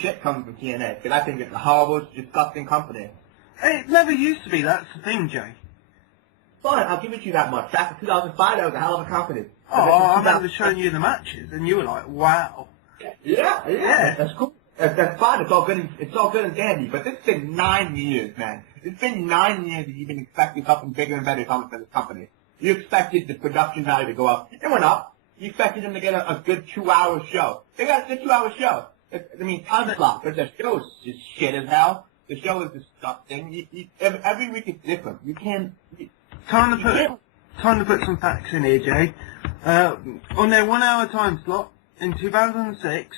shit coming from TNA, because I think it's a horrible, disgusting company. It never used to be, that's the thing, Jay. Fine, I'll give it to you that much. Back in 2005, that was a hell of a company. Oh, I remember showing you the matches, and you were like, wow. Yeah, that's cool. That's fine, it's all good and dandy, but it's been 9 years, man. It's been 9 years that you've been expecting something bigger and better coming from this company. You expected the production value to go up. It went up. You expected them to get a good 2-hour show. They got a good 2-hour show. Time slot, but the show is just shit as hell. The show is disgusting. Every week it's different. You can't... Time to put some facts in here, Jay. On their 1 hour time slot, in 2006,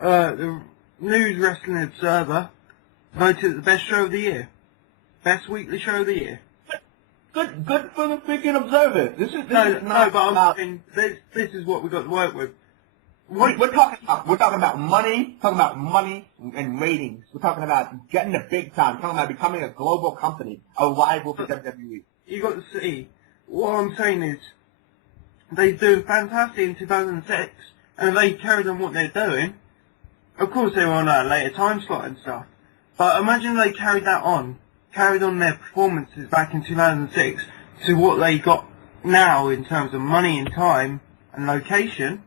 the News Wrestling Observer voted it the best show of the year. Best weekly show of the year. Good for the freaking Observer. This is what we got to work with. We're talking about money, and ratings. We're talking about getting the big time. We're talking about becoming a global company, a rival for WWE. You got to see. What I'm saying is, they do fantastic in 2006, and they carried on what they're doing. Of course, they were on a later time slot and stuff, but imagine they carried on their performances back in 2006 to what they got now in terms of money and time and location.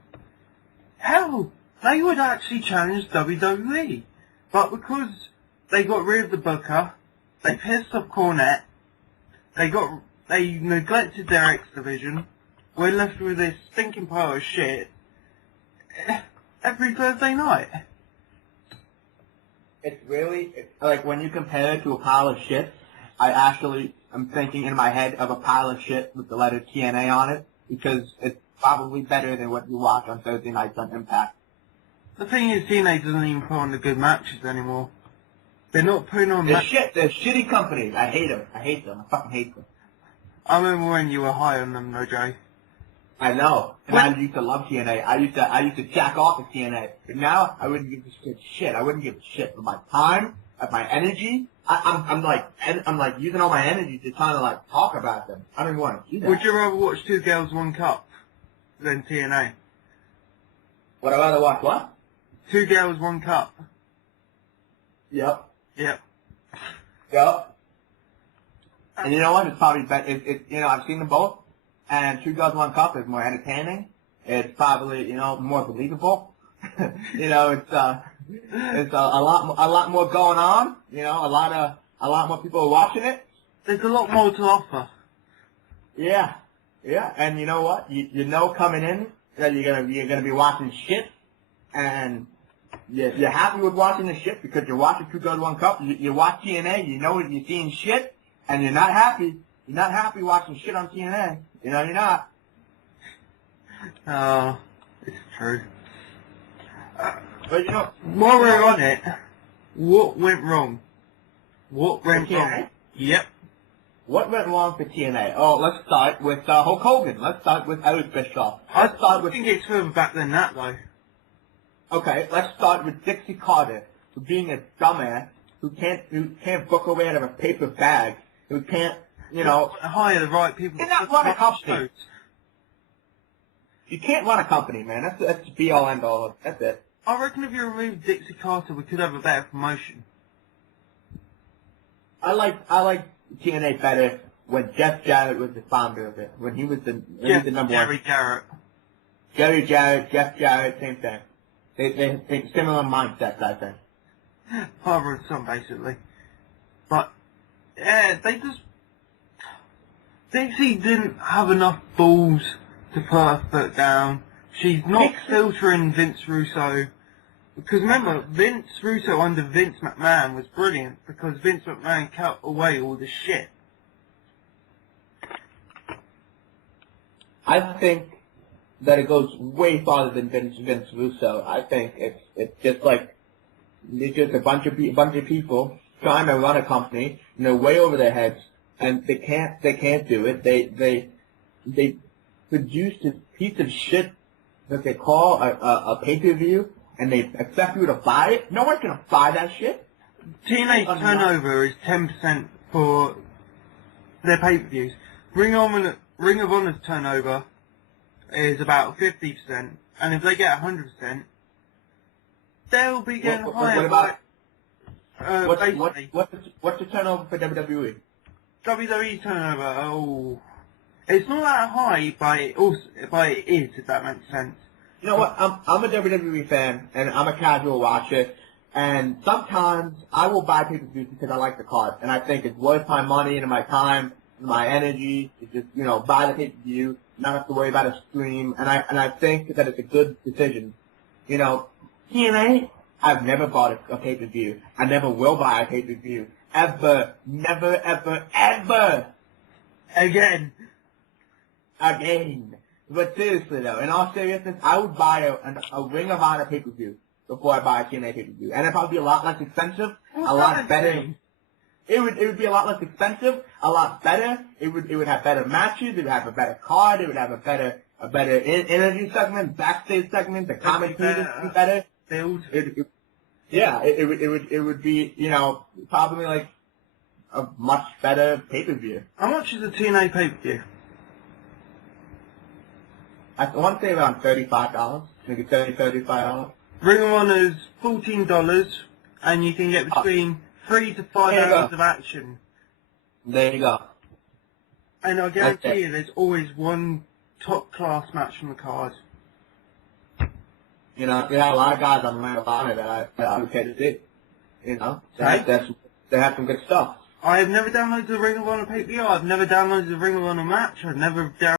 Hell, they would actually challenge WWE. But because they got rid of the booker, they pissed off Cornette, they neglected their X division, we're left with this stinking pile of shit every Thursday night. It's like when you compare it to a pile of shit, I'm thinking in my head of a pile of shit with the letter TNA on it, because it's probably better than what you watch on Thursday nights on Impact. The thing is, TNA doesn't even put on the good matches anymore. They're not putting on They're shitty companies. I hate them. I fucking hate them. I remember when you were high on them, though, Jay. I know. And I used to love TNA. I used to jack off at TNA. But now, I wouldn't give this shit. I wouldn't give a shit for my time, my energy. I'm like using all my energy to try to like talk about them. I don't even want to do that. Would you rather watch Two Girls, One Cup than TNA? Would I rather watch what? Two Girls, One Cup. Yep. Yep. And you know what? It's probably better. I've seen them both, and Two Girls, One Cup is more entertaining. It's probably, more believable. It's a lot more going on. A lot more people are watching it. There's a lot more to offer. Yeah. And you know what? You know coming in that you're gonna be watching shit, and you're happy with watching the shit because you're watching Two Girls, One Cup. You watch TNA, you know you're seeing shit, and you're not happy. You're not happy watching shit on TNA. You're not. Oh, it's true. But while we're on it, what went wrong? What went wrong? Yep. What went wrong for TNA? Oh, let's start with Hulk Hogan. Let's start with Eric Bischoff. I think it's further back than that, though. Okay, let's start with Dixie Carter, for being a dumbass who can't book her way out of a paper bag, who can't, hire the right people. You cannot run a company. You can't run a company, man. That's the be all end all. That's it. I reckon if you remove Dixie Carter, we could have a better promotion. I like TNA better when Jeff Jarrett was the founder of it. When he was the number one. Jerry Jarrett, Jeff Jarrett, same thing. They think similar mindsets, I think. Father and son, basically. But yeah, Dixie didn't have enough balls to put her foot down. She's not filtering Vince Russo. Because remember, Vince Russo under Vince McMahon was brilliant because Vince McMahon cut away all the shit. I think that it goes way farther than Vince Russo. I think it's just a bunch of people trying to run a company, way over their heads, and they can't do it. They produced a piece of shit that they call a pay-per-view, and they expect you to buy it. No one's gonna buy that shit. TNA's turnover is 10% for their pay-per-views. Ring of Honor's turnover is about 50%, and if they get 100%, they'll be getting What higher about basically. what's the turnover for WWE? WWE turnover, it's not that high, but it is, if that makes sense. You know what? I'm a WWE fan, and I'm a casual watcher. And sometimes I will buy pay-per-views because I like the card, and I think it's worth my money and my time and my energy to just, buy the pay-per-view, not have to worry about a stream. And I think that it's a good decision. TNA, I've never bought a pay-per-view. I never will buy a pay-per-view. Ever. Never, ever, ever. Again. But seriously though, in all seriousness, I would buy a Ring of Honor pay-per-view before I buy a TNA pay-per-view. And it'd probably be a lot less expensive, a lot better. It would be a lot less expensive, a lot better. It would have better matches, it would have a better card, it would have a better interview segment, backstage segment, the commentators would be better. It would be, probably like a much better pay-per-view. How much is a TNA pay-per-view? I want to say around $35, maybe $35. Ring of Honor's $14, and you can get between 3 to 5 hours of action. There you go. And I guarantee you, there's always one top-class match on the card. A lot of guys on Ring of Honor that I would pay to see. They have some good stuff. I have never downloaded the Ring of Honor pay-per-view. I've never downloaded the Ring of Honor match. I've never downloaded